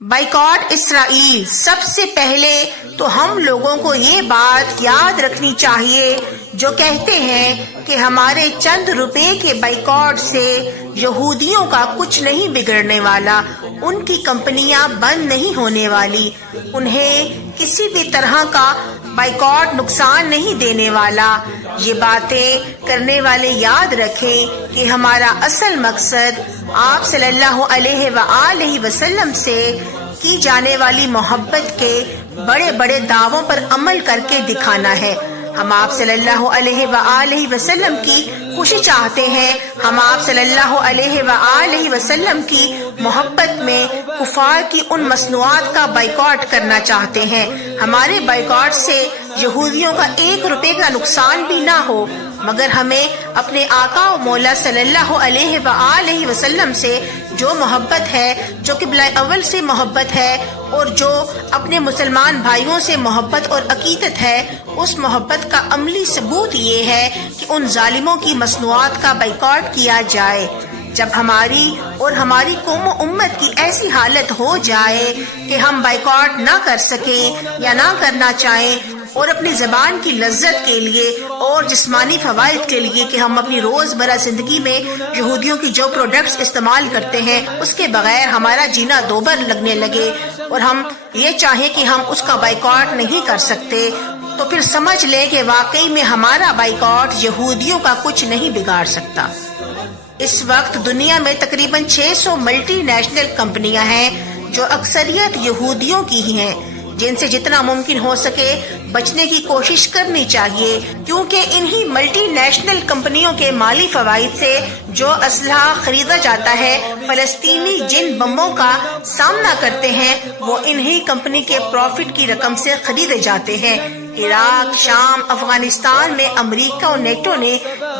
Boycott Israel. सबसे पहले तो हम लोगों को ये बात याद रखनी चाहिए जो कहते हैं कि हमारे चंद रुपए के बाइकॉट से यहूदियों का कुछ नहीं बिगड़ने वाला, उनकी कंपनियां बंद नहीं होने वाली, उन्हें किसी भी तरह का बाइकॉट नुकसान नहीं देने वाला। ये बातें करने वाले याद रखें कि हमारा असल मकसद आप सल्लल्लाहु अलैहि वसल्लम से की जाने वाली मोहब्बत के बड़े बड़े दावों पर अमल करके दिखाना है। हम आप सल्लल्लाहु अलैहि वसल्लम की खुशी चाहते हैं। हम आप सल्लल्लाहु अलैहि वसल्लम की मोहब्बत में कुफार की उन मसनूआत का बाइकॉट करना चाहते हैं। हमारे बाइकॉट से यहूदियों का 1 रुपए का नुकसान भी ना हो, मगर हमें अपने आका और मौला सल्लल्लाहु अलैहि वसल्लम से जो मोहब्बत है, जो क़िबला अव्वल से मोहब्बत है और जो अपने मुसलमान भाइयों से मोहब्बत और अकीदत है, उस मोहब्बत का अमली सबूत ये है कि उन जालिमों की मसनूआत का बाइकॉट किया जाए। जब हमारी और हमारी कौम उम्मत की ऐसी हालत हो जाए कि हम बाइकॉट ना कर सकें या ना करना चाहें और अपनी ज़बान की लज्जत के लिए और जिस्मानी फवाइद के लिए कि हम अपनी रोज़मर्रा ज़िंदगी में यहूदियों की जो प्रोडक्ट्स इस्तेमाल करते हैं उसके बगैर हमारा जीना दोबर लगने लगे और हम ये चाहें कि हम उसका बाइकॉट नहीं कर सकते, तो फिर समझ लें कि वाकई में हमारा बाइकॉट यहूदियों का कुछ नहीं बिगाड़ सकता। इस वक्त दुनिया में तकरीबन 600 मल्टी नेशनल कंपनियां हैं जो अक्सरियत यहूदियों की ही हैं, जिनसे जितना मुमकिन हो सके बचने की कोशिश करनी चाहिए, क्योंकि इन्हीं मल्टी नेशनल कंपनियों के माली फवाइद से जो असलहा खरीदा जाता है, फलस्तीनी जिन बमों का सामना करते हैं वो इन्हीं कंपनी के प्रॉफिट की रकम से खरीदे जाते हैं। इराक, शाम, अफगानिस्तान में अमेरिका और नेटो ने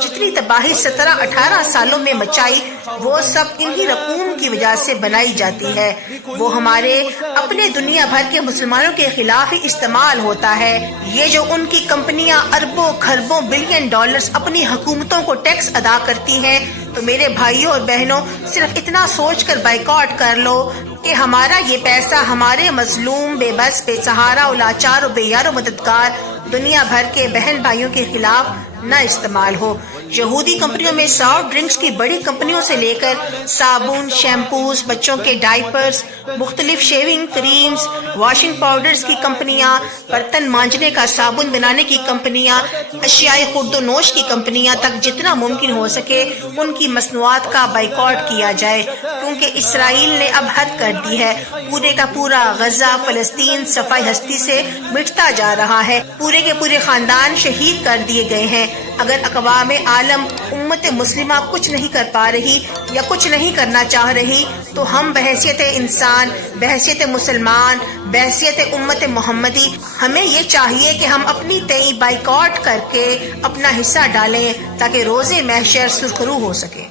जितनी तबाही 17-18 सालों में मचाई, वो सब इन्हीं रकूम की वजह से बनाई जाती है। वो हमारे अपने दुनिया भर के मुसलमानों के खिलाफ ही इस्तेमाल होता है। ये जो उनकी कंपनियां अरबों खरबों बिलियन डॉलर्स अपनी हुकूमतों को टैक्स अदा करती हैं, तो मेरे भाइयों और बहनों, सिर्फ इतना सोचकर बाइकॉट कर लो कि हमारा ये पैसा हमारे मजलूम, बेबस, बेसहारा, लाचार और बेयार मददगार दुनिया भर के बहन भाइयों के खिलाफ न इस्तेमाल हो। यहूदी कंपनियों में सॉफ्ट ड्रिंक्स की बड़ी कंपनियों से लेकर साबुन, शैम्पूज, बच्चों के डायपर्स, मुख्तलिफ शेविंग क्रीम्स, वॉशिंग पाउडर्स की कंपनियां, बर्तन मांजने का साबुन बनाने की कंपनियां, अशियाए खुर्दोनोश की कंपनियां तक जितना मुमकिन हो सके उनकी मसनूआत का बाइकॉट किया जाए, क्योंकि इसराइल ने अब हद कर दी है। पूरे का पूरा गजा, फलस्तीन सफाई हस्ती से मिटता जा रहा है। पूरे के पूरे खानदान शहीद कर दिए गए हैं। अगर अक़वाम आलम उम्मत मुस्लिमा कुछ नहीं कर पा रही या कुछ नहीं करना चाह रही, तो हम बहैसियत इंसान, बहैसियत मुसलमान, बहैसियत उम्मत मोहम्मदी, हमें ये चाहिए कि हम अपनी तय बाइकॉट करके अपना हिस्सा डालें ताकि रोज़े महशर सुरखरू हो सके।